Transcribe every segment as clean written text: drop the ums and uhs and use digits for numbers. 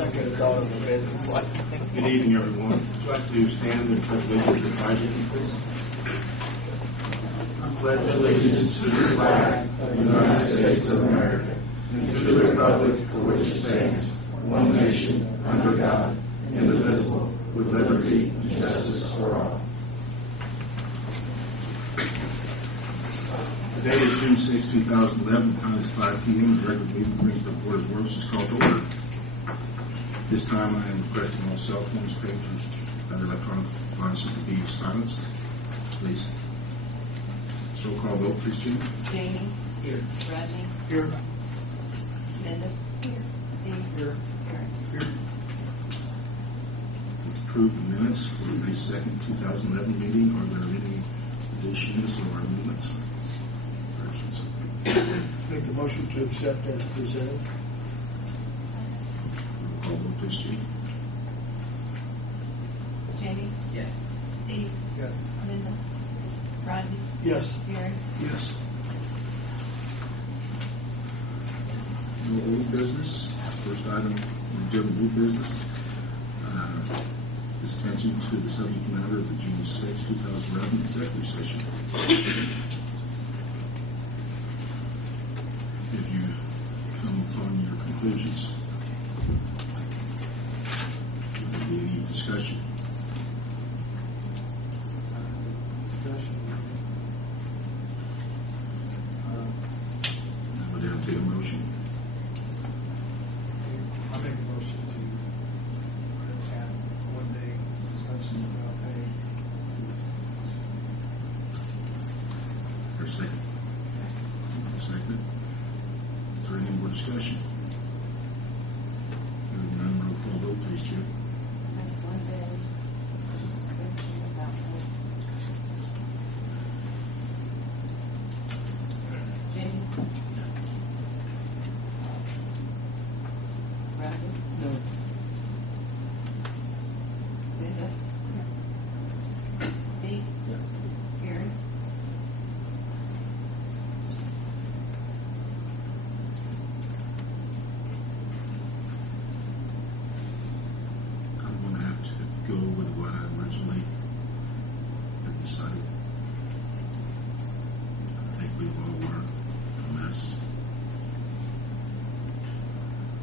I could have thought of a business like that. Good evening, everyone. Would you like to stand and pledge allegiance to the flag, please? I pledge allegiance to the flag of the United States of America and to the republic for which it stands, one nation, under God, indivisible, with liberty and justice for all. Today is June 6, 2011. The time is 5 p.m. The regular meeting of the Greensburg Board of Works is called to order. At this time, I am requesting all cell phones, pagers, and electronic devices to be silenced. Please. Roll call vote, please, Jim. Jamie. Here. Rodney. Here. Linda. Here. Steve. Here. Karen. Here. Approve the minutes for the May 2nd, 2011 meeting. Are there any additions or amendments? Make the motion to accept as presented. Roll call vote, please, Jim. Jamie. Yes. Steve. Yes. Linda. Rodney. Yes. Karen. Yes. No old business. First item on the agenda, new business. Is attention to the subject matter of the June 6, 2011 executive session. Have you come upon your conclusions? Will there be any discussion? I would entertain a motion. I'll make a motion to add 1 day suspension without pay. Or second? Second. Is there any more discussion? Hearing none, roll call vote, please, Chair. That's 1 day suspension without pay. Jamie. Rodney. No. Linda. Yes. Steve. Yes. Karen. I'm going to have to go with what I originally had decided. I think we've all learned from this.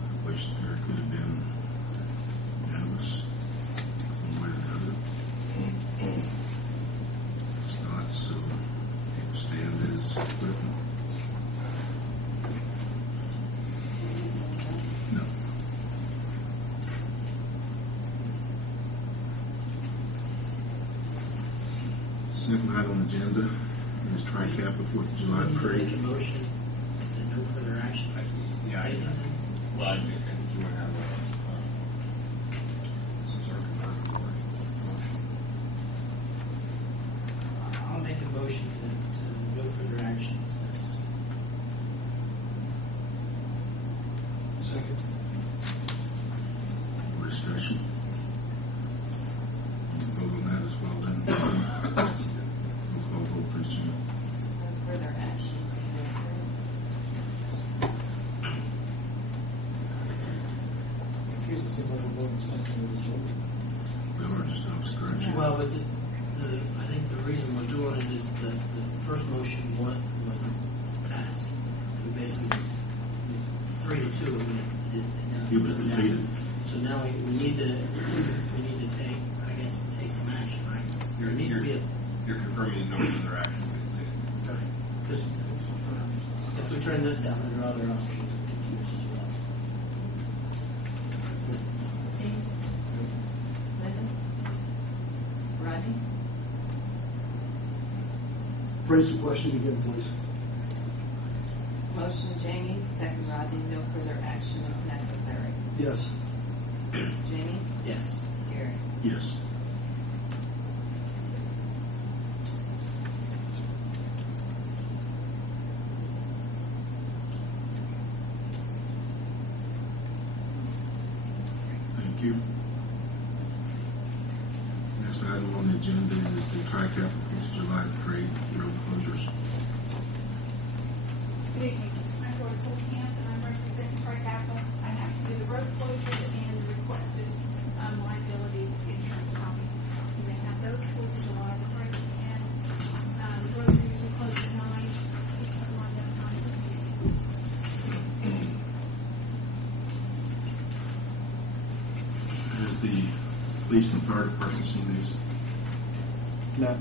I wish there could have been unanimous one way or the other. It's not, so it will stand as written. No. Second item on the agenda is Tri-Kappa 4th of July parade. Make a motion and no further action. Well, I think you want to have some sort of confirmatory motion. I'll make a motion to no further action as necessary. Second. More discussion. We'll vote on that as well then. Roll call vote, please, Jim. No further actions is necessary. Here's the same level voting section of the vote. We are just opposite direction. Well, with I think the reason we're doing it is that the first motion wasn't passed. We basically 3-2. It was defeated. So now we need to take some action, right? There needs to be a. You're confirming no further action will be taken. Because if we turn this down, there are other options that could be used as well. Steve. Linda. Rodney. Phrase the question again, please. Motion Jamie, second Rodney, no further action is necessary. Yes. Jamie. Yes. Karen. Yes. Thank you. Next item on the agenda is the Tri-Kappa 4th of July parade road closures. Good evening. I'm Doris Holtkamp, and I'm representing Tri-Kappa. I have to do the road closures and the Has the police and fire department seen these? No.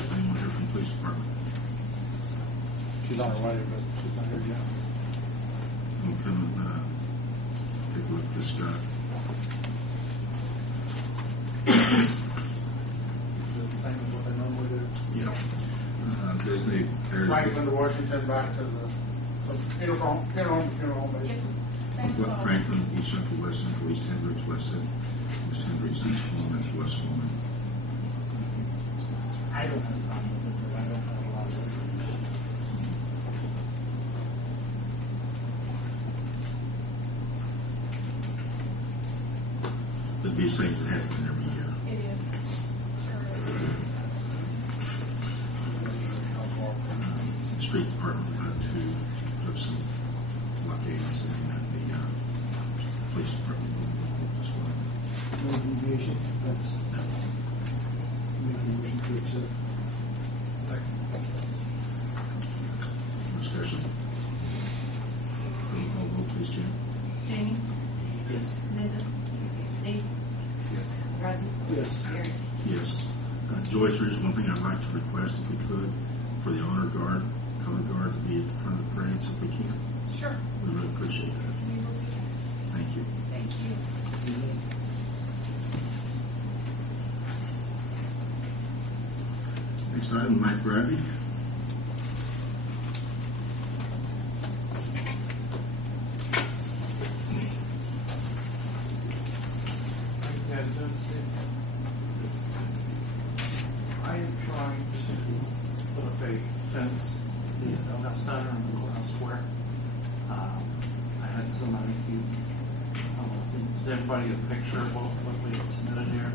Is anyone here from the police department? She's on her way, but she's not here yet. We'll come and take a look at this guy. Is it the same as what they normally do? Yeah. Designate areas. Franklin to Washington, back to the funeral home, basically. Same as always. Franklin, East Central, West Central, East Hendricks, West Hendricks, East Coleman, West Coleman. I don't have a problem with it, but I don't have a lot of information. It'd be the same as it has been every year. It is. Sure is. Street department to put some blockades and then the police department will involved as well. No deviation. That's make a motion to accept. Second. Discussion. Roll call vote, please, Jim. Jamie? Yes. Linda? Steve? Yes. Rodney? Yes. Gary? Yes. Joyce, there's one thing I'd like to request, if we could, for the honor guard, color guard, to be at the front of the parades if we can. Sure. We really appreciate that. We will do that. Thank you. Thank you. Next item, Mike Greiwe. How you guys doing this evening? I am trying to put up a fence in the Doghouse Diner in the Courthouse Square. I had somebody did everybody get a picture of what we had submitted here?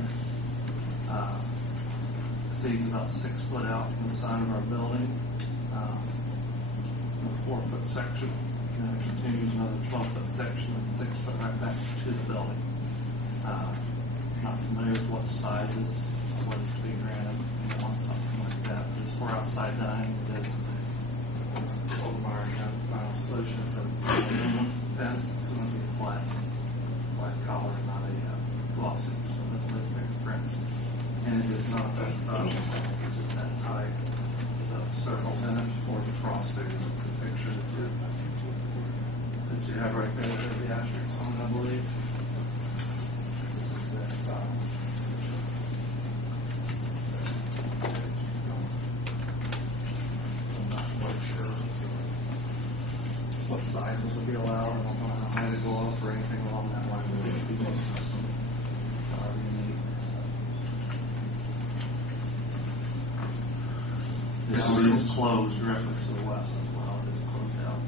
Exceeds about 6 foot out from the side of our building. A 4 foot section, and then it continues another 12 foot section and 6 foot right back to the building. Not familiar with what sizes, what is to be granted, you want something like that. But as for outside dining, it is over our final solution is a aluminum fence. It's going to be a flat collar, not a glossy, so it doesn't really affect prints. And it is not that style of fence, it's just that type. The circles in it for the frost figures. It's a picture that you have right there. There's the asterisk on it, I believe. This is exact style. I'm not quite sure what sizes would be allowed. I don't know how high to go up or anything along that line. It would be more custom, however you need. This is closed directly to the west as well. It is closed out.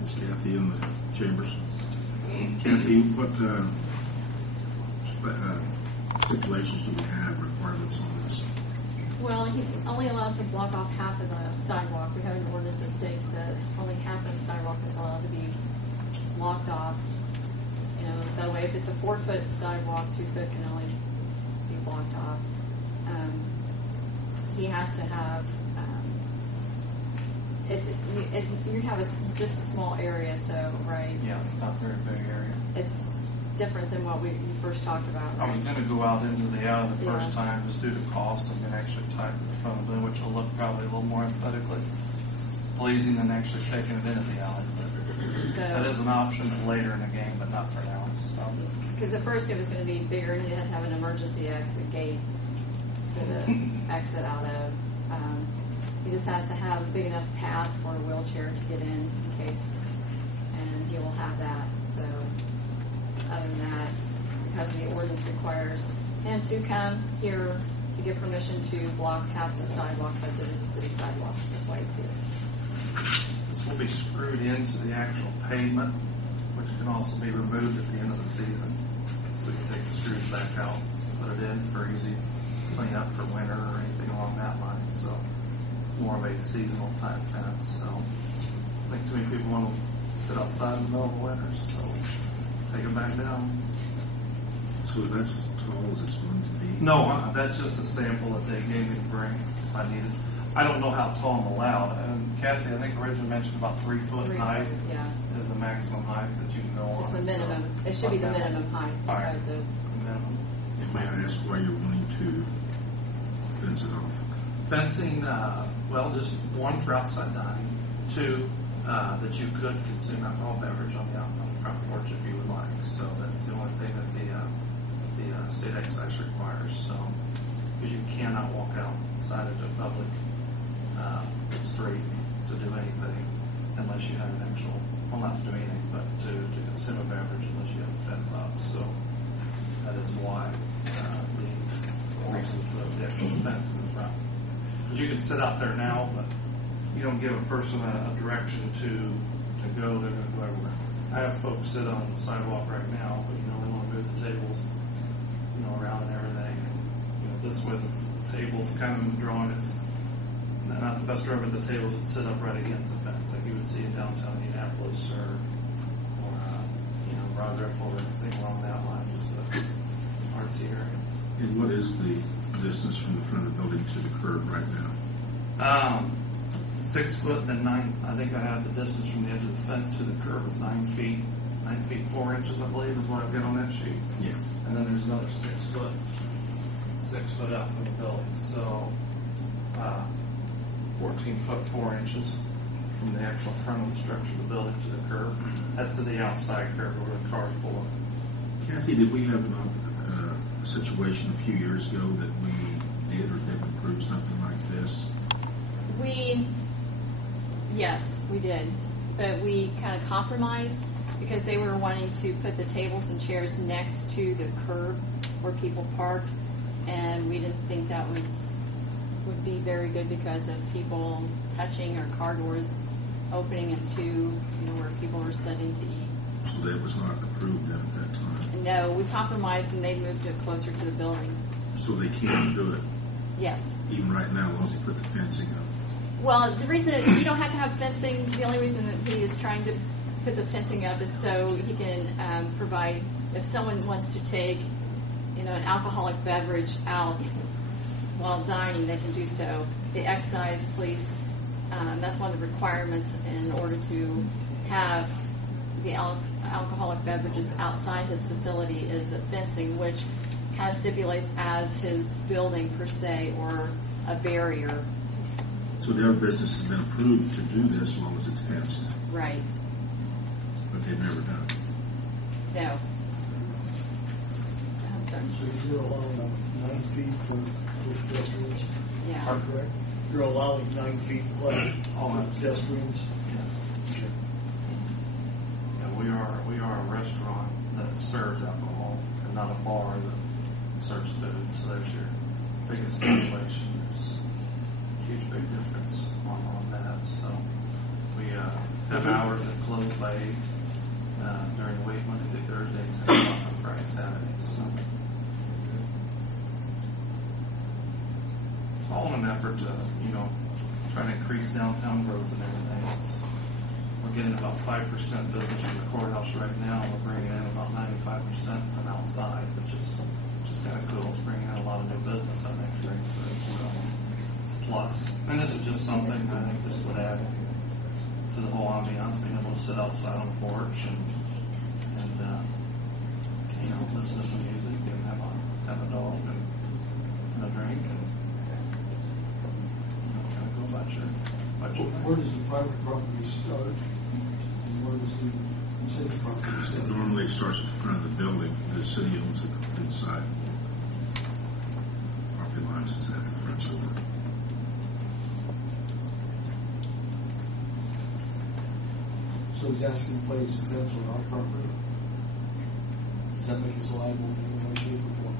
Ms. Kathy in the chambers. Kathy, what stipulations do we have, requirements on this? Well, he's only allowed to block off half of the sidewalk. We have an ordinance that states that only half of the sidewalk is allowed to be blocked off. You know, that way if it's a 4 foot sidewalk, 2 foot can only be blocked off. He has to have, you have just a small area, so, right? Yeah, it's not a very big area. It's different than what you first talked about, I was right? going to go out into the alley the first Yeah. time just due to cost. I'm going to actually type it in front of them, which will look probably a little more aesthetically pleasing than actually taking it into the alley. But that is an option later in the game, but not for now. So. Because at first it was going to be bigger and he had to have an emergency exit gate to exit out of. He just has to have a big enough path for a wheelchair to get in case, and he will have that. So other than that, because the ordinance requires him to come here to get permission to block half the sidewalk because it is a city sidewalk. That's why he's here. This will be screwed into the actual pavement, which can also be removed at the end of the season. So we can take the screws back out, put it in for easy cleanup for winter or anything along that line. So it's more of a seasonal type fence. So I think too many people want to sit outside in the middle of the winter, so take it back down. So that's as tall as it's going to be? No, that's just a sample that they gave me to bring. I needed. I don't know how tall I'm allowed. And Kathy, I think originally mentioned about 3 foot 3 height foot, yeah. is the maximum height that you can go on. It's the so- minimum. It should be the minimum height Alright. because of, It's the minimum. And may I ask why you're wanting to fence it off? Fencing, well, just one for outside dining, 2 that you could consume alcohol beverage on the front porch if you would like. So that's the only thing that the state excise requires. So because you cannot walk outside of the public street to do anything unless you have an actual, well, not to do anything, but to consume a beverage unless you have a fence up. So that is why the reason for the actual fence in the front. Because you can sit out there now, but you don't give a person a direction to go. They're going to go everywhere. I have folks sit on the sidewalk right now, but they want to move the tables, around and everything. And this way the tables kind of drawing. It's not the best drawing, but the tables would sit up right against the fence, like you would see in downtown Indianapolis or Broderick or anything along that line. Just a artsy area. And what is the distance from the front of the building to the curb right now? 6 foot, then 9. I think I have the distance from the edge of the fence to the curb is 9 feet. 9 feet 4 inches, I believe, is what I've got on that sheet. Yeah. And then there's another 6 foot. 6 foot out from the building. So 14 foot 4 inches from the actual front of the structure of the building to the curb. That's to the outside curb where the cars pull up. Kathy, did we have a situation a few years ago that we did or didn't approve something like this? Yes, we did. But we kind of compromised because they were wanting to put the tables and chairs next to the curb where people parked, and we didn't think that would be very good because of people touching or car doors opening into where people were sitting to eat. So that was not approved then at that time? No, we compromised and they moved it closer to the building. So they can't do it, Yes. even right now, as long as they put the fencing up? Well, the reason you don't have to have fencing, the only reason that he is trying to put the fencing up is so he can provide, if someone wants to take, an alcoholic beverage out while dining, they can do so. The excise police, that's one of the requirements in order to have the alcoholic beverages outside his facility is a fencing, which kind of stipulates as his building per se or a barrier. So their business has been approved to do this as long as it's fenced, Right. but they've never done it. No. I'm sorry. So you're allowing 9 feet for pedestrians, Yeah. correct? You're allowing 9 feet left Oh, for absolutely. pedestrians? Yes. Yeah, we are a restaurant that serves alcohol and not a bar that serves food. So there's your biggest stipulation. There's a huge big difference on that. So we have hours that close by 8 during the week, Monday through Thursday, 10 o'clock on Friday, Saturday. So it's all in an effort to try to increase downtown growth and everything. We're getting about 5% business from the courthouse right now. We're bringing in about 95% from outside, which is kind of cool. It's bringing in a lot of new business, I think, during the food. So it's a plus. And this is just something I think this would add to the whole ambiance, being able to sit outside on the porch and listen to some music and have a dog and a drink and kind of go about your Where does the private property start and where does the city property start? Normally it starts at the front of the building. The city owns the complete side. Property lines is at the front door. So he's asking to place a fence on our property? Does that make us liable in any way, shape, or form?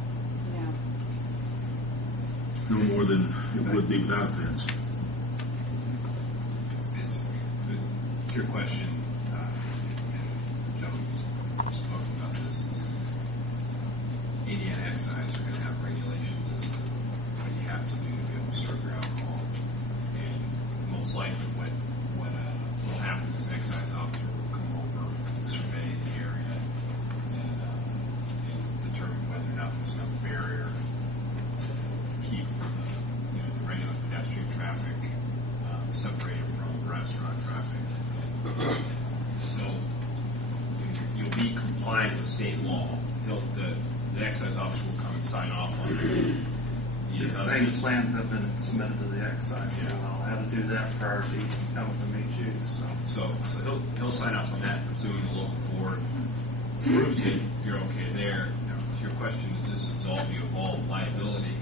No. No more than it would be without a fence. It's a pure question. Joe spoke about this. Indiana excise are going to have regulations as to what you have to do to be able to serve your alcohol, and most likely what will happen is an excise officer will come over, survey the area, and determine whether or not there's enough barrier to keep the regular pedestrian line with state law. The excise officer will come and sign off on it. The same plans have been submitted to the excise. Yeah. I'll have to do that prior to even coming to meet you. So he'll sign off on that, presuming the local board approves it. If you're okay there. Now, to your question, does this absolve you of all liability?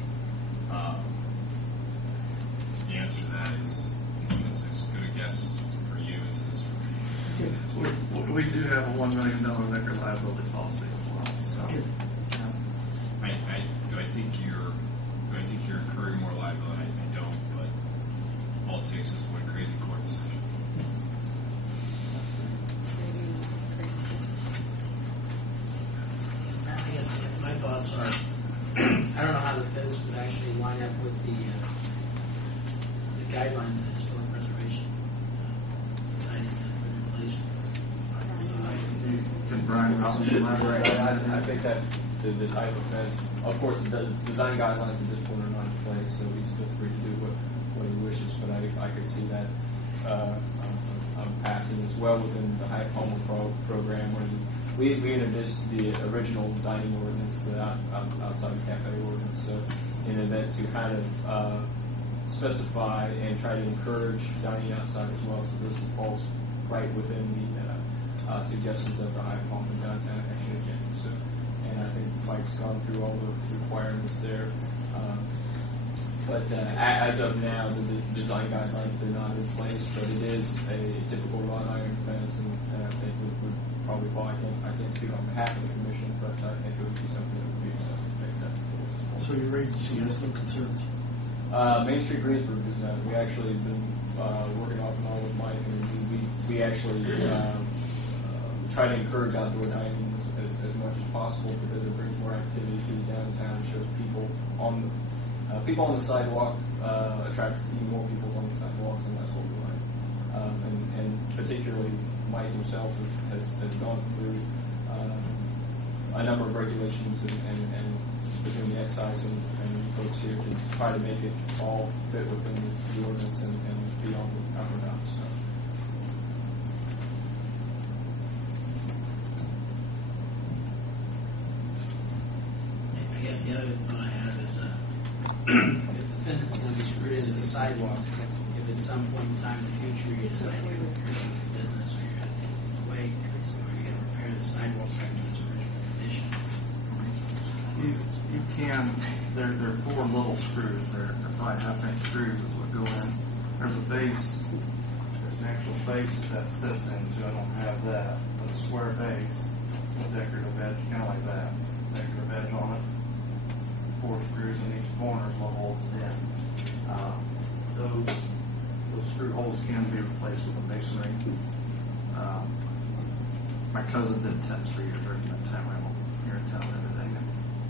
The answer to that is it's as good a guess for you as it is for me. We do have a $1 million liquor liability policy as well. So, Do I think you're incurring more liability? I don't, but all it takes is one crazy court decision. I guess my thoughts are, I don't know how the fence would actually line up with the guidelines that Historic Preservation Society's going to put in place for so can Brian Rollins elaborate? I think that the type of fence, of course, the design guidelines at this point are not in place, so he's still free to do what he wishes. But I could see that passing as well within the High Palmer program, where we introduced the original dining ordinance, the outside cafe ordinance. So, in an event to kind of specify and try to encourage dining outside as well. So this falls right within the suggestions of the High Palmer downtown action agenda. So, and I think Mike's gone through all the requirements there. But as of now, the design guidelines are not in place, but it is a typical wrought iron fence, and I think it would probably fall. I can't speak on behalf of the commission, but I think it would be something that would be acceptable. So your agency has no concerns? Main Street Greensburg does not. We actually have been working off and on with Mike, and we actually try to encourage outdoor dining as much as possible because it brings more activity to the downtown, shows people on the sidewalk, attracts even more people on the sidewalks, and that's what we like. And particularly Mike himself has gone through a number of regulations and between the excise and you folks here to try to make it all fit within the ordinance and be on the up. So. I guess the other thought I have is if the fence is going to be screwed into the sidewalk, if at some point in time in the future you decide you're going to do business or you're going to take it away, or you're going to repair the sidewalk back to its original condition. You can. There are 4 little screws. They're probably half-inch screws is what go in. There's a base. There's an actual base that sits into. I don't have that. But a square base with decorative edge, kind of like that. Decorative edge on it. 4 screws in each corner is what holds it in. Those screw holes can be replaced with a masonry. My cousin did tents for years during that time rental here in town and everything. And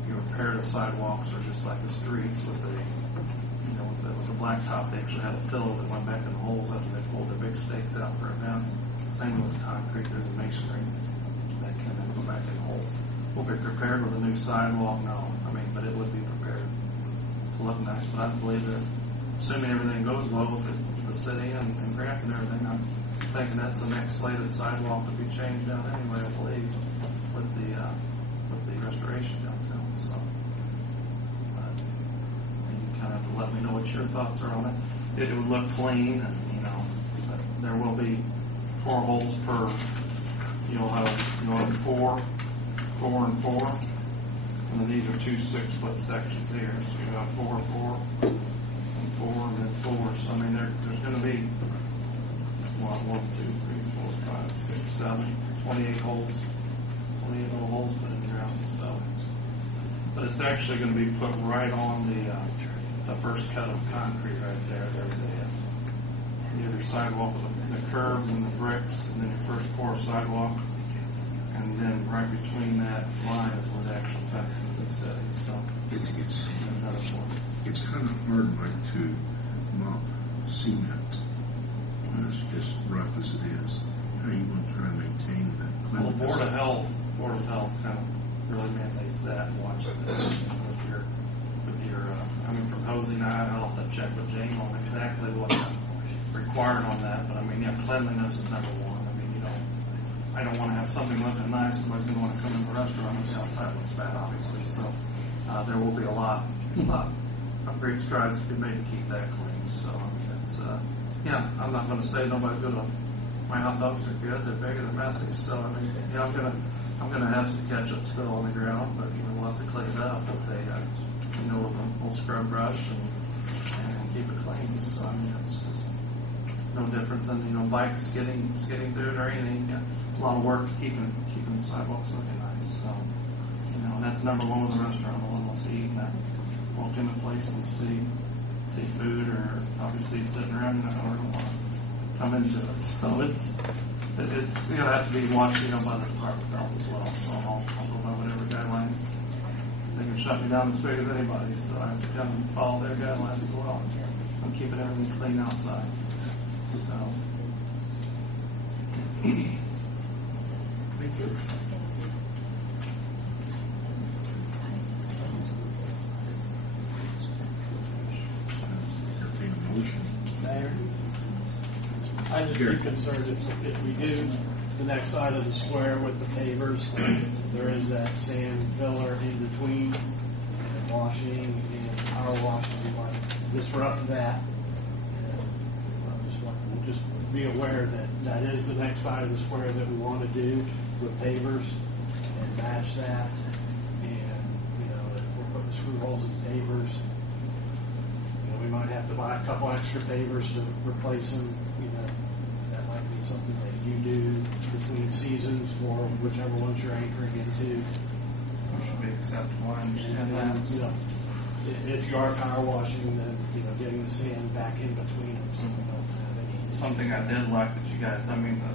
you repair the sidewalks or just like the streets with the blacktop. They actually had a fill that went back in the holes after they pulled their big stakes out for events. Same with the concrete. There's a masonry that can then go back in the holes. Will be prepared with a new sidewalk? No. But it would be prepared to look nice. But I believe that, assuming everything goes well with the city and grants and everything, I'm thinking that's the next slated sidewalk to be changed down anyway, I believe, with the restoration downtown. So, and you kind of have to let me know what your thoughts are on it. It would look clean, and but there will be 4 holes per. You'll have 4 and 4. And then these are 2 6-foot sections here. So you have 4, 4, and 4, and then 4. So there's going to be 1, 2, 3, 4, 5, 6, 7, 28 holes, 28 little holes put in the ground. So, but it's actually going to be put right on the first cut of concrete right there. There's the other sidewalk with the curbs and the bricks, and then your first pour sidewalk. And then right between that line is where the actual fence is the city. So it's kind of hard, Mike, to mop cement as rough as it is. How are you going to try and maintain that well, cleanliness? Board of Health kind of really mandates that and watches it with your from hosing. I'll have to check with Jane on exactly what's required on that. But cleanliness is number one. I don't want to have something looking nice. Nobody's going to want to come in the restaurant if the outside looks bad, obviously. So there will be a lot of great strides to be made to keep that clean. So it's I'm not going to say nobody's going to. My hot dogs are good. They're big and they're messy. So I mean, I'm gonna have some ketchup spill on the ground, but we'll have to clean it up. But they, we'll scrub brush and keep it clean. So I mean, it's just no different than bikes skidding through it or anything. Yeah, it's a lot of work keeping the sidewalks looking nice. So and that's number one with the restaurant. The one wants to eat and walk in the place and see food, or obviously it's sitting around and I don't want to come into it. So it's gonna have to be watched by the Department of Health as well. So I'll go by whatever guidelines. They can shut me down as big as anybody, so I have to come and follow their guidelines as well. I'm keeping everything clean outside. So. Thank you. Entertain a motion. Mayor, I just be concerned if we do the next side of the square with the pavers, there is that sand filler in between, and washing and power washing, we might disrupt that. And we'll just be aware that that is the next side of the square that we want to do with pavers and match that. And if we're putting screw holes in pavers, we might have to buy a couple extra pavers to replace them. That might be something that you do between seasons for whichever ones you're anchoring into. Which should be acceptable. I understand that. If you are power washing, then getting the sand back in between them, so we don't have any. Something I did like that you guys. I mean the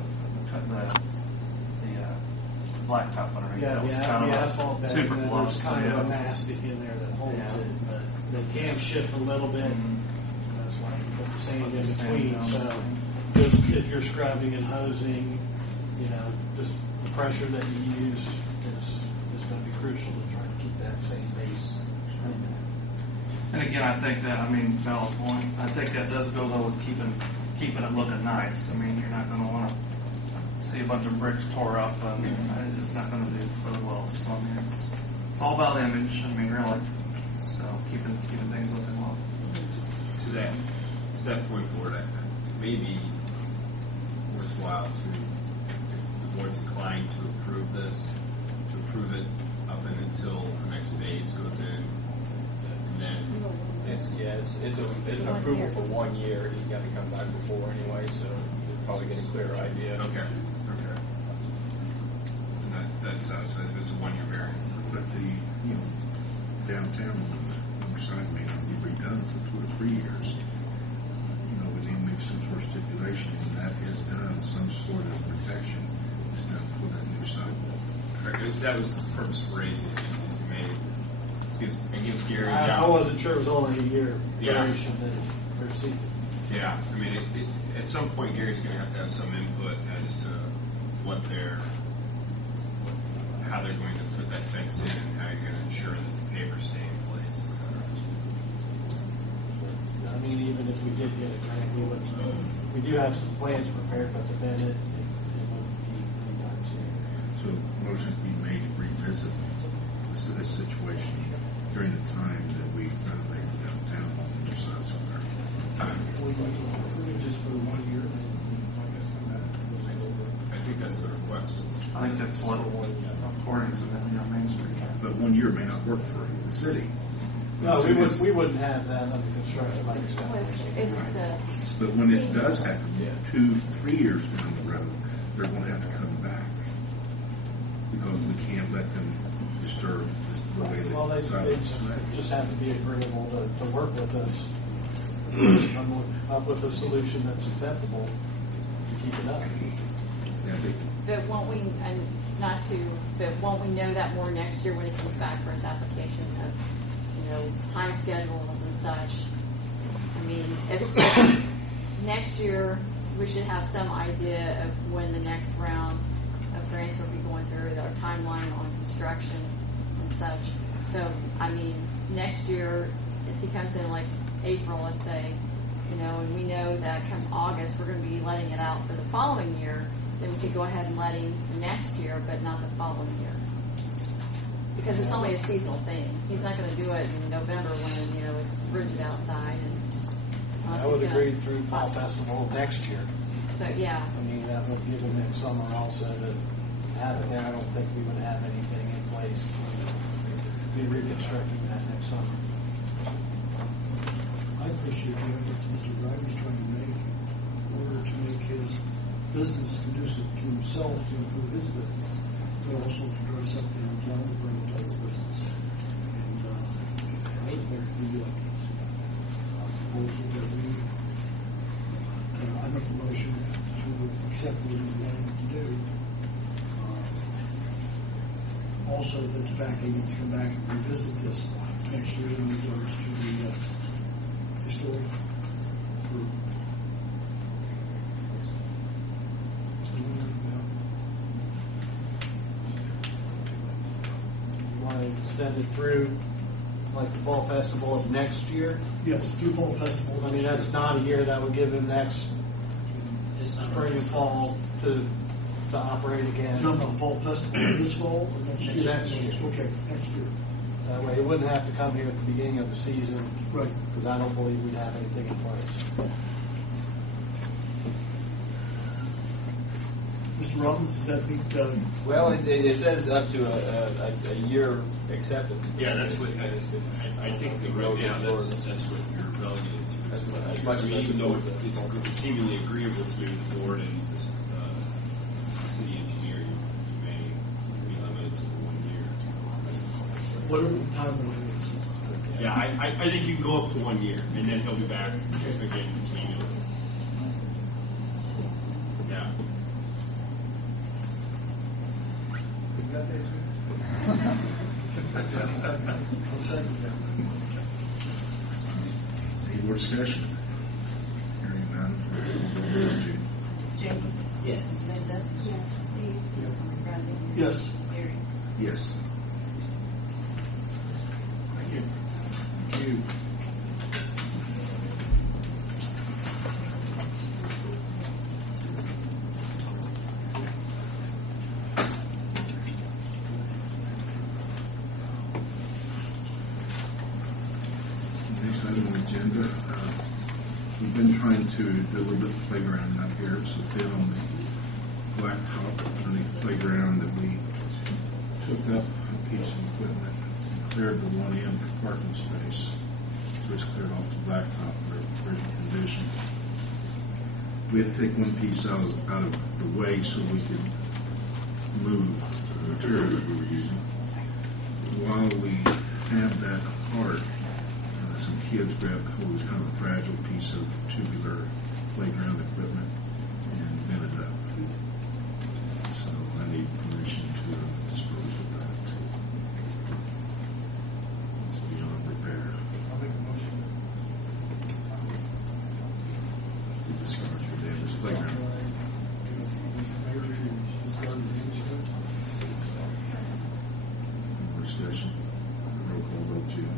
blacktop underneath. Yeah, that was the kind of asphalt bed, super and then close. there's kind of a mastic in there that holds it, but they can shift a little bit. That's why you put the sand in between. So just if you're scrubbing and hosing, just the pressure that you use is going to be crucial to try to keep that same base. And again, I think that, valid point. I think that does go though with keeping it looking nice. I mean, you're not going to want to see a bunch of bricks tore up, and it's just not going to do really well. So it's all about image. Really. So keeping things looking well. To that point, Board, it may be worthwhile to, if the board's inclined to approve this, to approve it up and until the next phase goes in, and then It's an approval for 1 year. He's got to come back before anyway, so he'll probably get a clearer idea. okay. And that satisfies. If it's a 1 year variance. But the downtown on the north side may not be redone for 2 or 3 years. We need to make some sort of stipulation when that is done, some sort of protection is done for that new sidewalk. Correct. That was the purpose for raising it. You made it gives Gary. I wasn't sure it was only a year Yeah. duration that they're seeking. Yeah, at some point Gary's going to have some input as to how they're going to put that fence in and how you're going to ensure that the pavers stay in place, et cetera. Even if we did get a grant, we do have some plans prepared, but to bend it wouldn't be anytime soon. So motions be made to revisit this situation during the time that we renovate the downtown on the north side square. Just for 1 year, then I guess come back and we'll make over. I think that's the request. I think that's what, according to the Main Street. But 1 year may not work for the city. No, So we wouldn't have that under construction like It's that. But when it does happen, 2, 3 years down the road, they're going to have to come back because we can't let them disturb the way Well, that they sidewalks. just have to be agreeable to work with us, come up with a solution that's acceptable to keep it up. Yeah, But won't we know that more next year when it comes back for its application of, time schedules and such? If next year we should have some idea of when the next round of grants will be going through, our timeline on construction and such. So, next year, if he comes in like April, let's say, and we know that come August we're going to be letting it out for the following year, then we could go ahead and let him next year, but not the following year. Because it's only a seasonal thing. He's not gonna do it in November when, you know, it's rigid outside and. unless I would he's gonna- agree through Fall Festival next year. So, yeah, I mean, that would give him next summer also to have it there. I don't think we would have anything in place to be reconstructing that next summer. I appreciate the efforts Mr. Greiwe's trying to make in order to make his business conducive to himself, to improve his business, but also to dress up downtown to bring a better business. And I would make the proposal that we, I make the motion to accept what he's wanting to do. Also, that the fact that he needs to come back and revisit this next year in regards to the historic group. You want to extend it through like the Fall Festival of next year? Yes, through Fall Festival. I mean, that's not a year. That would give him next This summer. spring and fall to operate again. No, Fall Festival this fall or next year? Next year. Okay, next year. That way, he wouldn't have to come here at the beginning of the season, Right. because I don't believe we'd have anything in place. Mr. Robbins, does that meet, Well, it says up to a year acceptance. Yeah, that's what, I think that right now, that's what you're relegated to. That's what- as much I mean, as even I though support it's seemingly agreeable to the board and the city engineer, you may be limited to 1 year. whatever the timeline is? Yeah, I think you can go up to 1 year, and then he'll be back again continually. Yeah. I'll second that. Any more discussion? Hearing none. Judy? Jamie? Yes. Linda? Yes. Steve? Yes. Rodney? Yes. Gary? Yes. Thank you. Thank you. Next item on the agenda, we've been trying to do a little bit of playground out here, so fit on the blacktop underneath the playground that we took up a piece of equipment and cleared the one end for parking space. So it's cleared off the blacktop in their original condition. We had to take one piece out of the way so we could move the material that we were using. While we had that apart, some kids grabbed hold of this kind of a fragile piece of tubular playground equipment and bent it up. So I need permission to dispose of that. It's beyond repair. I'll make a motion. To discard your damaged playground. Mayor to discard the damage. More discussion? Roll call vote, Jim.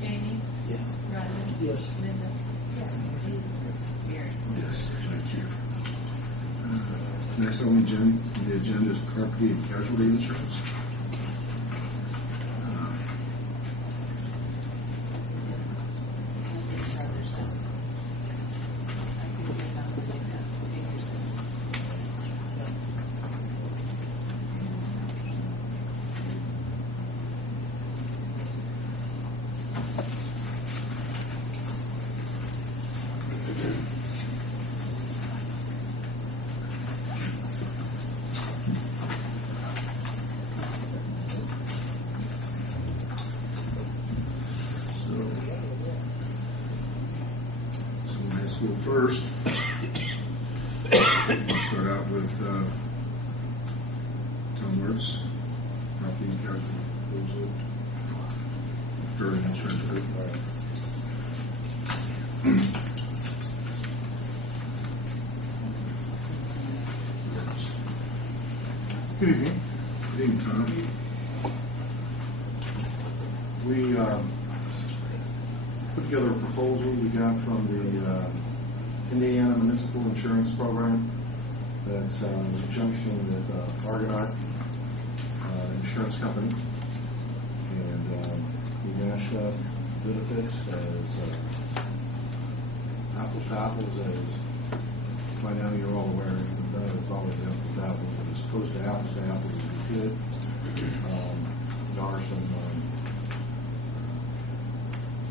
Jamie? Yes. Rodney? Yes. Linda? Yes. Steve? Gary? Yes, thank you. Next on the agenda is property and casualty insurance. So let's go first. We'll start out with Tom Wertz, property and casualty proposal. Sterling Insurance Group. Good evening. Good evening, Tom. We put together a proposal we got from the Indiana Municipal Insurance Program. that's in conjunction with Argonaut Insurance Company. And we matched up benefits as apples to apples, as by now you're all aware, it's always apples to apples, but as close to apples as we could. There are some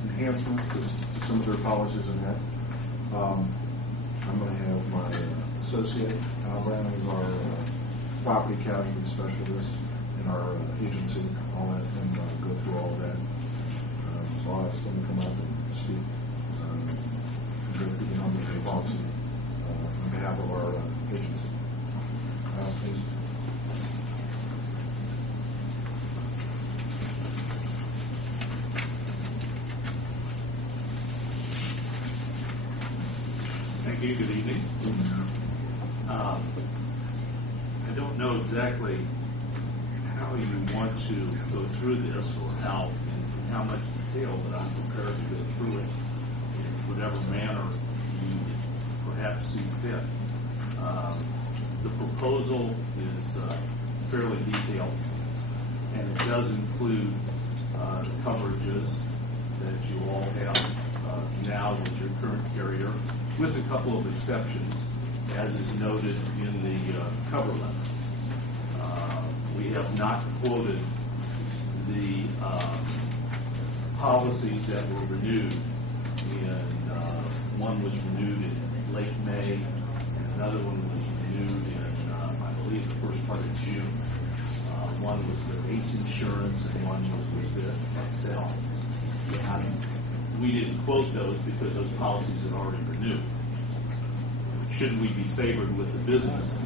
enhancements to some of their policies in that. I'm going to have my associate, Al Brown, who's our property casualty specialist in our agency. I'll let him go through all of that. So I'll ask him to come up and speak, go through the numbers of the policy on behalf of our agency. Please. Thank you. Good evening. I don't know exactly how you want to go through this, or how much detail, but I'm prepared to go through it in whatever manner you perhaps see fit. The proposal is fairly detailed, and it does include the coverages that you all have now with your current carrier, with a couple of exceptions, as is noted in the cover letter. We have not quoted the policies that were renewed. One was renewed in late May, and another one was renewed in, I believe, the first part of June. One was with ACE Insurance, and one was with Excel. And we didn't quote those because those policies had already renewed. Should we be favored with the business,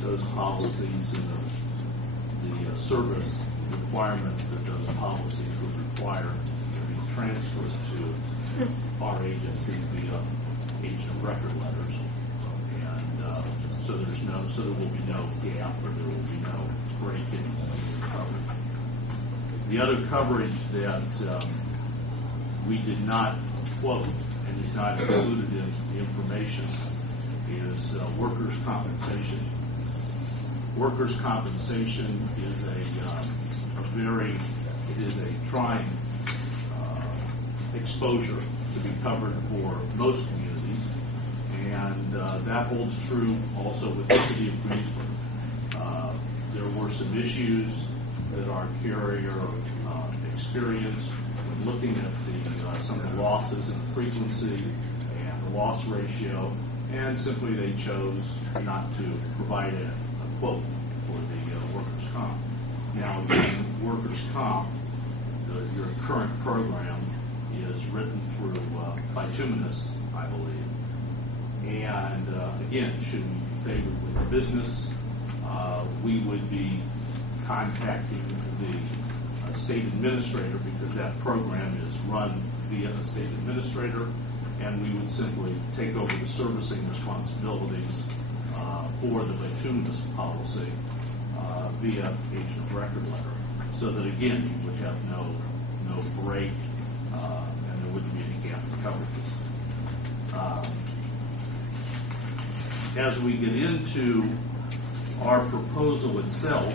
those policies and the service requirements that those policies would require to be transferred to our agency via agent of record letters. And so there will be no gap, or there will be no break in coverage. The other coverage that we did not quote and is not included in the information is workers' compensation. Workers' compensation is a trying exposure to be covered for most communities, and that holds true also with the city of Greensburg. There were some issues that our carrier experienced when looking at some of the losses and the frequency and the loss ratio, and simply they chose not to provide a quote for the workers' comp. Now, again, workers' comp, your current program is written through bituminous, I believe. And again, should we be favored with the business, we would be contacting the state administrator, because that program is run via the state administrator, and we would simply take over the servicing responsibilities for the bituminous policy via agent of record letter, so that again you would have no break and there wouldn't be any gap in coverages. As we get into our proposal itself,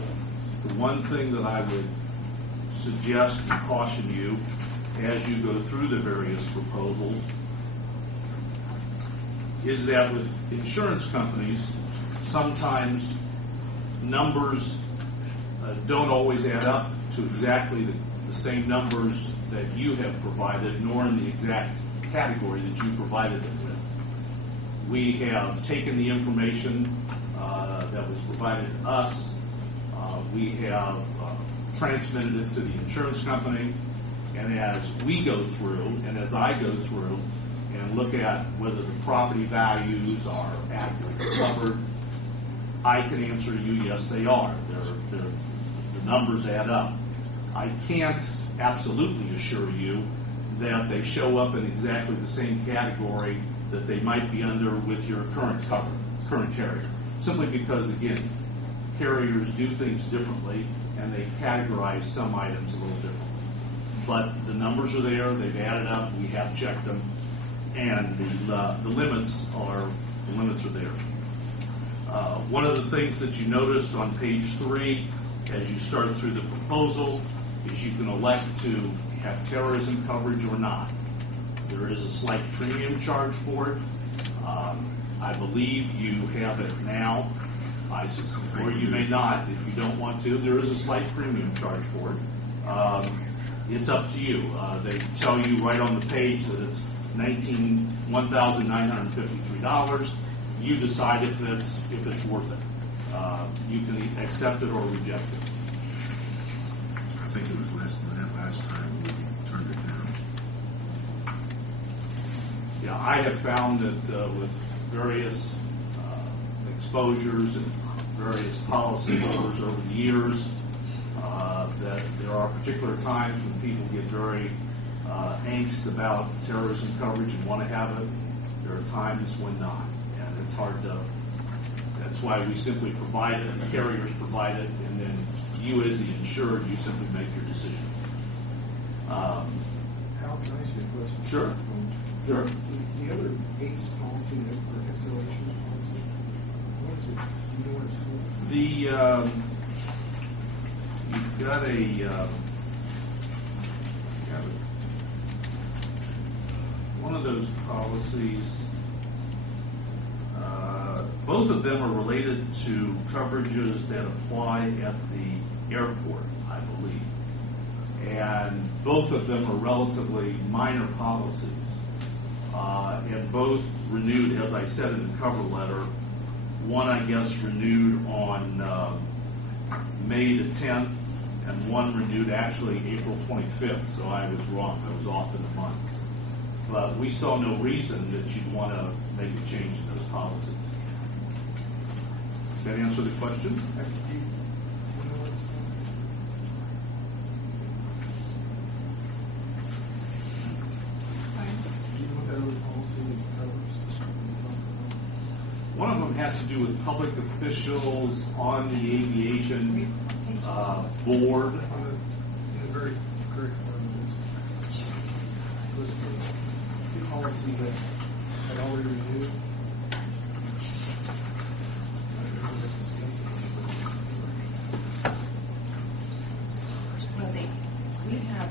the one thing that I would suggest and caution you as you go through the various proposals is that with insurance companies, sometimes numbers don't always add up to exactly the same numbers that you have provided, nor in the exact category that you provided them with. We have taken the information that was provided to us, we have transmitted it to the insurance company, and as we go through, and as I go through and look at whether the property values are adequately covered, I can answer you, yes, they are. The numbers add up. I can't absolutely assure you that they show up in exactly the same category that they might be under with your current carrier. Simply because, again, carriers do things differently, and they categorize some items a little differently. But the numbers are there, they've added up, we have checked them, and the limits are there. One of the things that you noticed on page 3 as you start through the proposal is you can elect to have terrorism coverage or not. There is a slight premium charge for it. I believe you have it now. Or you may not if you don't want to. There is a slight premium charge for it. It's up to you. They tell you right on the page that it's $1,953. You decide if it's worth it. You can accept it or reject it. I think it was less than that last time we turned it down. Yeah, I have found that with various exposures and various policy holders over the years, that there are particular times when people get very angst about terrorism coverage and want to have it. There are times when not, and it's hard to. That's why we simply provide it, and the carriers provide it, and then you, as the insured, you simply make your decision. Al, can I ask you a question? Sure. Sure. The other ACE policy, or acceleration policy, what is it? Do you know what it's for? You've got one of those policies. Both of them are related to coverages that apply at the airport, I believe. And both of them are relatively minor policies. And both renewed, as I said in the cover letter, one, I guess, renewed on May the 10th, and one renewed actually April 25th, so I was wrong. I was off in the months. But we saw no reason that you'd want to make a change in those policies. Does that answer the question? Do you know what it's for? Do you know what that other policy covers? One of them has to do with public officials on the aviation board. In the very front of this was the policy that had already renewed. Well, we have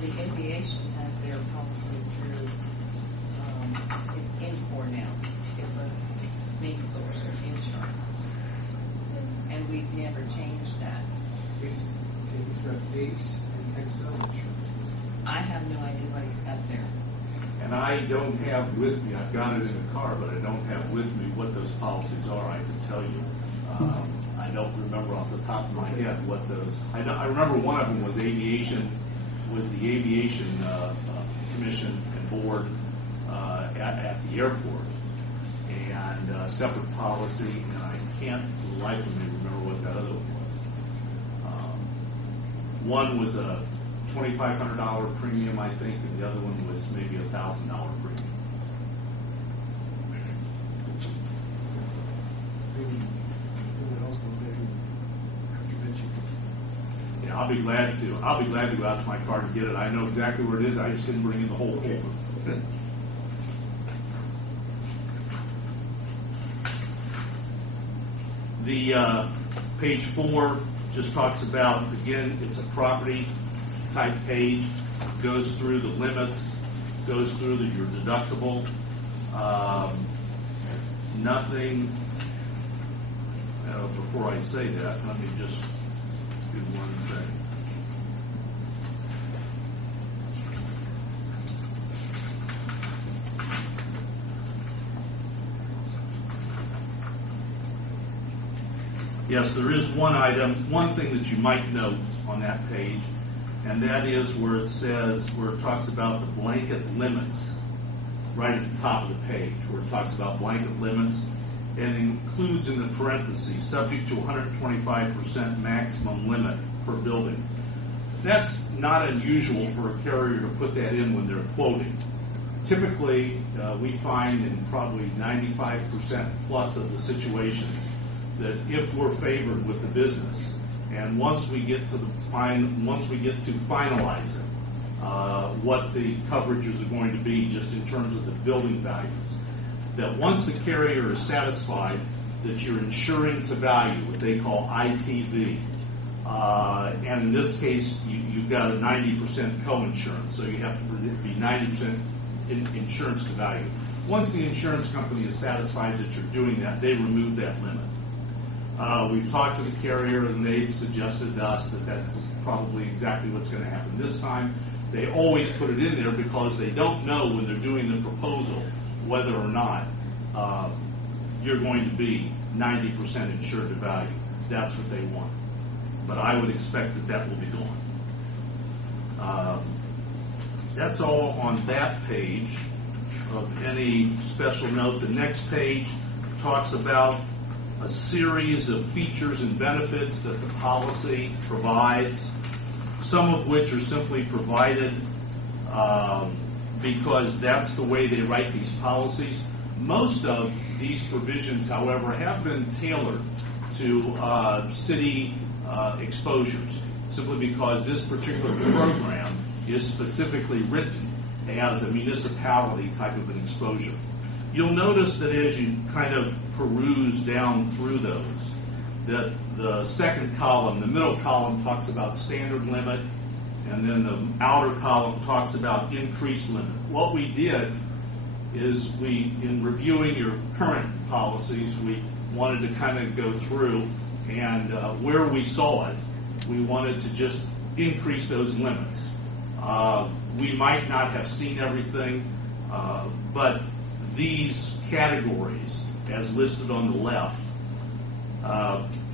the aviation has their policy through, it's Incor now. It was main source insurance. And we've never changed that. He's got ACE and XL insurance. I have no idea what he's got there. And I don't have with me, I've got it in the car, but I don't have with me what those policies are. I can tell you. I don't remember off the top of my head what those. I remember one of them was aviation, was the aviation commission and board at the airport, and a separate policy. And I can't for the life of me remember what that other one was. One was a $2,500 premium, I think, and the other one was maybe $1,000 premium. Yeah, I'll be glad to go out to my car to get it. I know exactly where it is. I just didn't bring in the whole folder. Okay. The page 4 just talks about, again, it's a property type page. It goes through the limits, goes through your deductible. Nothing. Before I say that, let me just do one thing. Yes, there is one item, one thing that you might note on that page, and that is where it says, where it talks about the blanket limits, right at the top of the page, where it talks about blanket limits, and includes in the parentheses, subject to 125% maximum limit per building. That's not unusual for a carrier to put that in when they're quoting. Typically, we find in probably 95% plus of the situations that if we're favored with the business, and once we get to finalizing what the coverages are going to be, just in terms of the building values, that once the carrier is satisfied that you're insuring to value, what they call ITV, and in this case, you've got a 90% co-insurance, so you have to be 90% insurance to value. Once the insurance company is satisfied that you're doing that, they remove that limit. We've talked to the carrier, and they've suggested to us that that's probably exactly what's going to happen this time. They always put it in there because they don't know when they're doing the proposal whether or not you're going to be 90% insured to value. That's what they want. But I would expect that that will be gone. That's all on that page of any special note. The next page talks about a series of features and benefits that the policy provides, some of which are simply provided because that's the way they write these policies. Most of these provisions, however, have been tailored to city exposures, simply because this particular program is specifically written as a municipality type of an exposure. You'll notice that as you kind of peruse down through those, that the second column, the middle column, talks about standard limit, and then the outer column talks about increased limit. What we did is in reviewing your current policies, we wanted to kind of go through, and where we saw it, we wanted to just increase those limits. We might not have seen everything, but these categories, as listed on the left,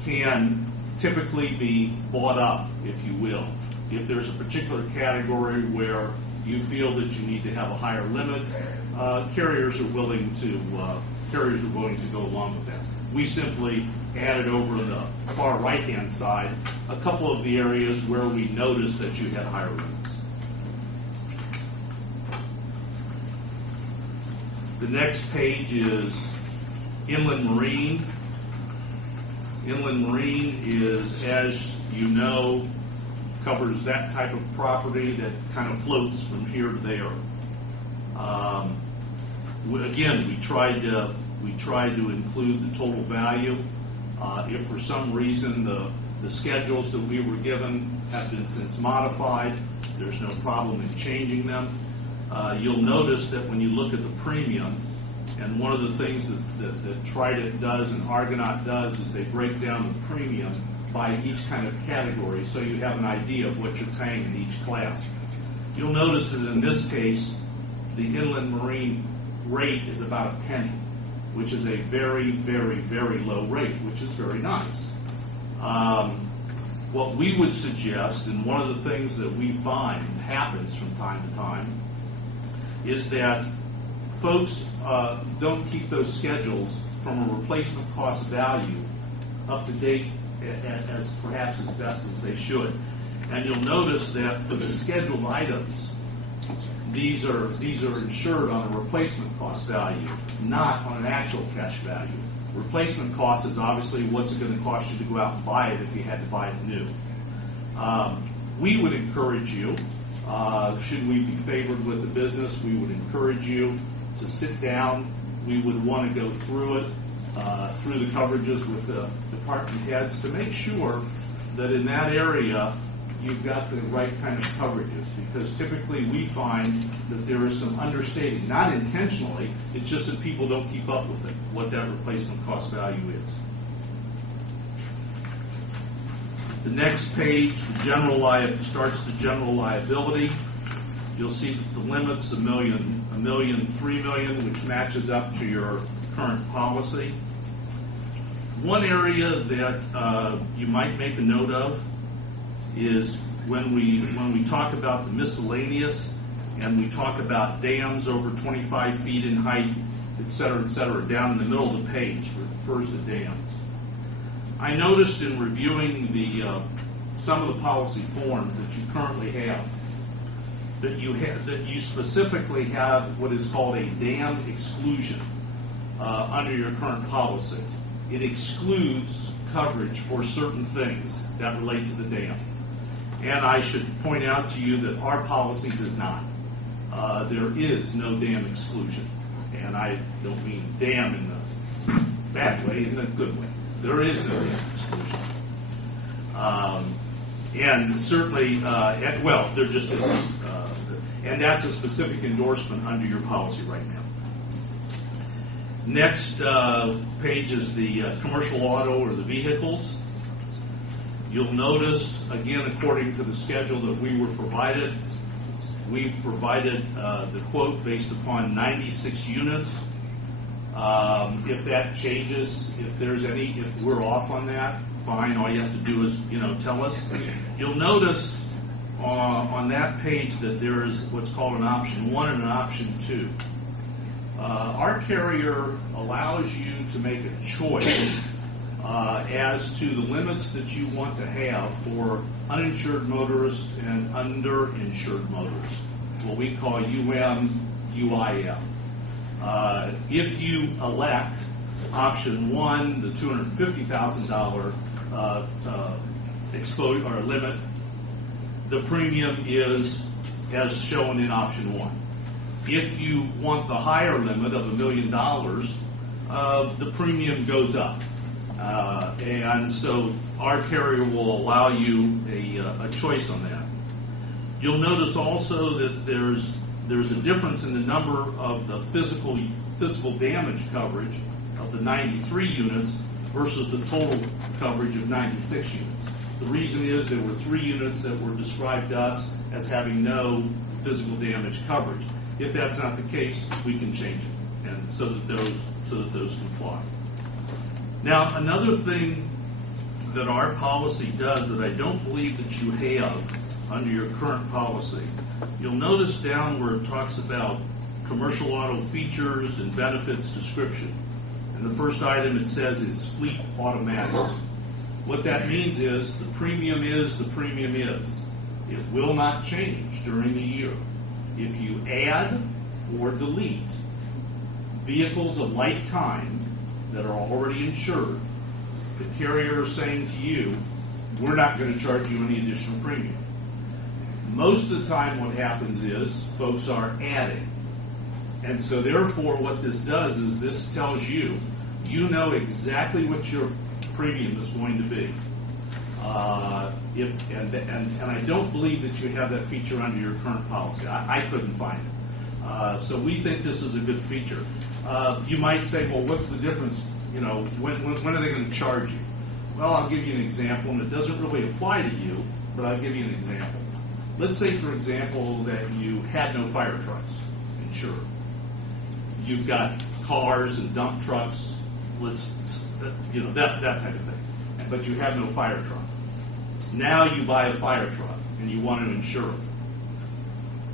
can typically be bought up, if you will. If there's a particular category where you feel that you need to have a higher limit, carriers are willing to go along with that. We simply added over on the far right-hand side a couple of the areas where we noticed that you had higher limits. The next page is inland marine. Inland marine is, as you know, covers that type of property that kind of floats from here to there. Again, we tried to include the total value. If for some reason the schedules that we were given have been since modified, there's no problem in changing them. You'll notice that when you look at the premium, and one of the things that Trident does and Argonaut does is they break down the premium by each kind of category, so you have an idea of what you're paying in each class. You'll notice that in this case, the inland marine rate is about a penny, which is a very, very, very low rate, which is very nice. What we would suggest, and one of the things that we find happens from time to time, is that folks don't keep those schedules from a replacement cost value up to date as perhaps as best as they should. And you'll notice that for the scheduled items, these are insured on a replacement cost value, not on an actual cash value. Replacement cost is obviously what's it going to cost you to go out and buy it if you had to buy it new. We would encourage you, should we be favored with the business, we would encourage you to sit down. We would want to go through it, through the coverages with the department heads to make sure that in that area you've got the right kind of coverages, because typically we find that there is some understating, not intentionally, it's just that people don't keep up with it, what that replacement cost value is. The next page, starts the general liability. You'll see that the limit's $1 million, $3 million, which matches up to your current policy. One area that you might make a note of is when we talk about the miscellaneous and we talk about dams over 25 feet in height, et cetera, down in the middle of the page, it refers to dams. I noticed in reviewing some of the policy forms that you currently have, that you specifically have what is called a dam exclusion under your current policy. It excludes coverage for certain things that relate to the dam. And I should point out to you that our policy does not. There is no dam exclusion. and I don't mean dam in the bad way, in the good way. There is no dam exclusion. And certainly, well, there just isn't. And that's a specific endorsement under your policy right now. Next page is the commercial auto or the vehicles. You'll notice, again, according to the schedule that we were provided, we've provided the quote based upon 96 units. If that changes, if we're off on that, fine. All you have to do is, tell us. You'll notice on that page that there is what's called an option 1 and an option 2. Our carrier allows you to make a choice as to the limits that you want to have for uninsured motorists and underinsured motorists, what we call UIM. If you elect option 1, the $250,000 exposure or limit, the premium is as shown in option 1. If you want the higher limit of $1 million, the premium goes up. And so our carrier will allow you a choice on that. You'll notice also that there's a difference in the number of the physical damage coverage of the 93 units versus the total coverage of 96 units. The reason is there were 3 units that were described to us as having no physical damage coverage. If that's not the case, we can change it, and so that those comply. Now, another thing that our policy does that I don't believe that you have under your current policy, you'll notice down where it talks about commercial auto features and benefits description. And the first item it says is fleet automatic. What that means is the premium is the premium is. It will not change during the year. If you add or delete vehicles of like kind that are already insured, the carrier is saying to you, we're not going to charge you any additional premium. Most of the time what happens is folks are adding. And so therefore what this does is this tells you, you know exactly what your premium is going to be. And I don't believe that you have that feature under your current policy. I couldn't find it. So we think this is a good feature. You might say, well, what's the difference? When are they going to charge you? Well, I'll give you an example, and it doesn't really apply to you, but I'll give you an example. Let's say, for example, that you had no fire trucks insured. You've got cars and dump trucks, that type of thing, but you have no fire truck. Now you buy a fire truck and you want to insure it.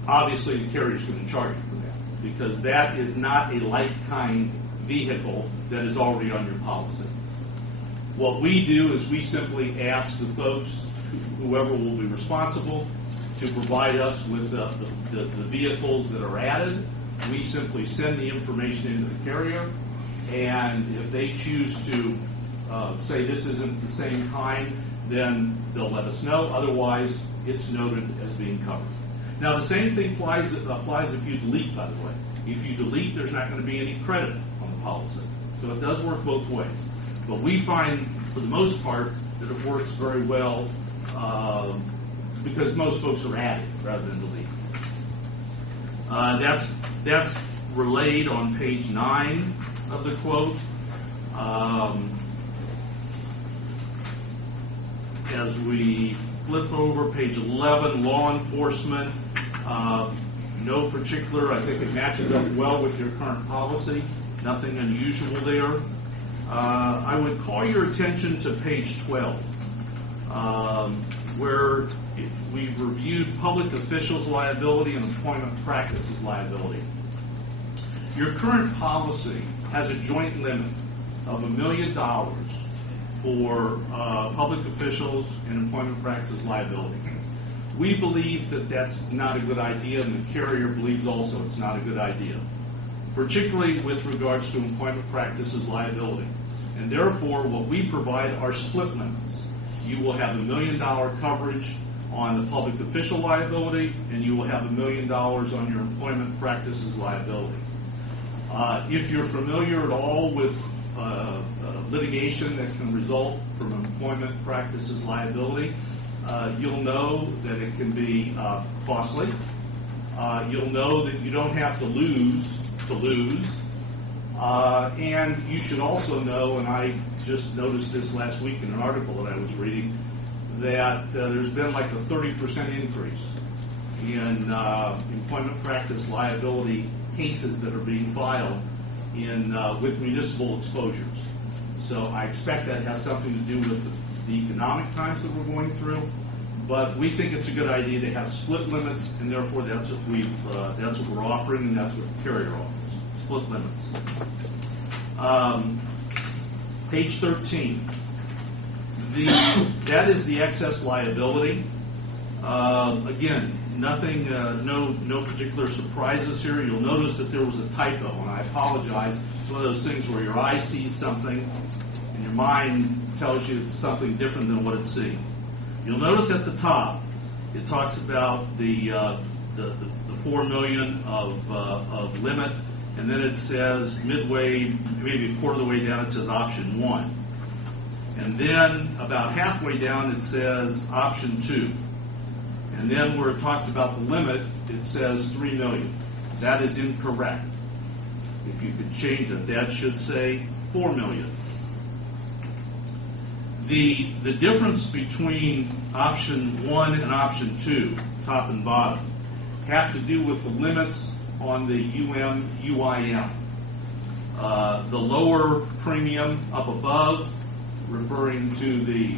Obviously, the carrier is going to charge you for that because that is not a like-kind vehicle that is already on your policy. What we do is we simply ask the folks, whoever will be responsible, to provide us with the vehicles that are added. We simply send the information into the carrier, and if they choose to say this isn't the same kind, then they'll let us know. Otherwise, it's noted as being covered. Now, the same thing applies if you delete, by the way. If you delete, there's not going to be any credit on the policy. So it does work both ways. But we find, for the most part, that it works very well because most folks are adding rather than delete. That's relayed on page 9 of the quote. As we flip over page 11, law enforcement, no particular, I think it matches up well with your current policy, nothing unusual there. I would call your attention to page 12, where we've reviewed public officials' liability and employment practices liability. Your current policy has a joint limit of $1 million for public officials and employment practices liability. We believe that that's not a good idea, and the carrier believes also it's not a good idea, particularly with regards to employment practices liability. And therefore, what we provide are split limits. You will have $1 million coverage on the public official liability, and you will have $1 million on your employment practices liability. If you're familiar at all with litigation that can result from employment practices liability, you'll know that it can be costly. You'll know that you don't have to lose. And you should also know, and I just noticed this last week in an article that I was reading, that there's been like a 30% increase in employment practice liability cases that are being filed with municipal exposures. So I expect that has something to do with the economic times that we're going through. But we think it's a good idea to have split limits, and therefore that's what we're offering, and that's what the carrier offers: split limits. Page 13. That is the excess liability. Again, nothing, no particular surprises here. You'll notice that there was a typo, and I apologize. It's one of those things where your eye sees something, and your mind tells you it's something different than what it's seeing. You'll notice at the top, it talks about the $4 million of limit, and then it says midway, maybe a quarter of the way down, it says option 1. And then about halfway down, it says option 2. And then where it talks about the limit, it says $3 million. That is incorrect. If you could change it, that should say $4 million. The difference between option 1 and option 2, top and bottom, have to do with the limits on the UIM. The lower premium up above, referring to the